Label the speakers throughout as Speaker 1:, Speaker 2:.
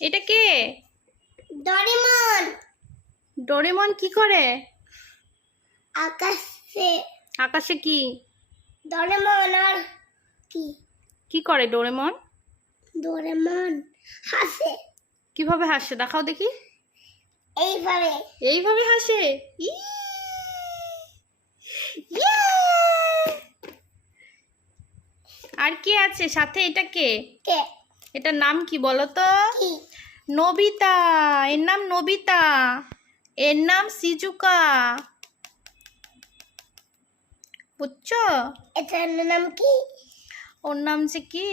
Speaker 1: এটা কে?
Speaker 2: ডরিমন।
Speaker 1: ডোরেমন কি করে?
Speaker 2: আকাশে।
Speaker 1: আকাশে কি?
Speaker 2: ডরিমন আর কি?
Speaker 1: কি করে ডোরেমন?
Speaker 2: ডোরেমন হাসে।
Speaker 1: কীভাবে হাসে? দেখাও দেখি।
Speaker 2: এইভাবে।
Speaker 1: এইভাবে হাসে? ই! আর কে আছে? সাথে এটা কে?
Speaker 2: কে?
Speaker 1: এটার নাম কি বলো তো নবিতা। এর নাম নবিতা। এর নাম সিজুকা। বুঝছ?
Speaker 2: এটার নাম কি?
Speaker 1: ওর নাম যে কি?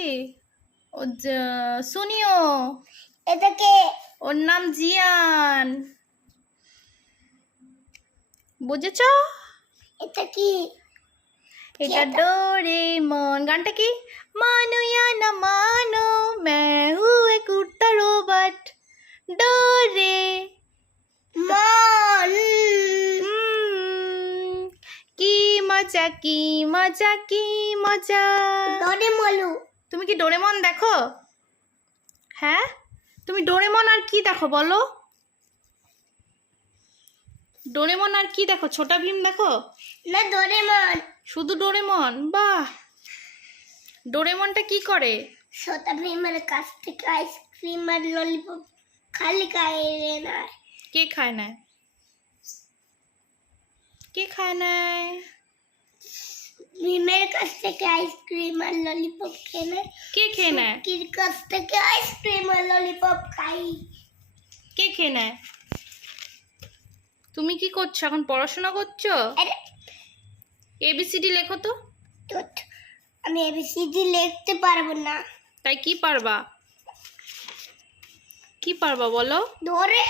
Speaker 1: ও সুনিও।
Speaker 2: এটা কে?
Speaker 1: ওর নাম জিয়ান। বুঝেছ?
Speaker 2: এটা কি?
Speaker 1: এটা ডোরেমন। গানটা কি? মানো डोरे
Speaker 2: মন
Speaker 1: কি মজা কি মজা কি মজা।
Speaker 2: ডরিমলু
Speaker 1: তুমি কি ডোরেমন দেখো? হ্যাঁ? তুমি ডোরেমন আর কি দেখো বলো? ডোরেমন আর কি দেখো? ছোটা ভীম দেখো?
Speaker 2: না ডরিমন।
Speaker 1: শুধু ডোরেমন? বাহ! ডোরেমনটা কি করে?
Speaker 2: ছোটা ভীমের কাছ থেকে আইসক্রিম আর ললিপপ খালি খাইয়ে না
Speaker 1: কে খায় না কে খায় না
Speaker 2: ভীমের কাছ থেকে আইসক্রিম আর ললিপপ খেয়ে নেয়
Speaker 1: কে খেয়ে নেয়
Speaker 2: কির কাছ থেকে আইসক্রিম আর ললিপপ খাই
Speaker 1: কে খেয়ে নেয় তুমি কি করছ? এখন পড়াশোনা করছ? এবিসিডি লেখো তো।
Speaker 2: আমি এবিসিডি লিখতে পারব না।
Speaker 1: তাই কি পারবা? কি পারবা বলো?
Speaker 2: ধরে।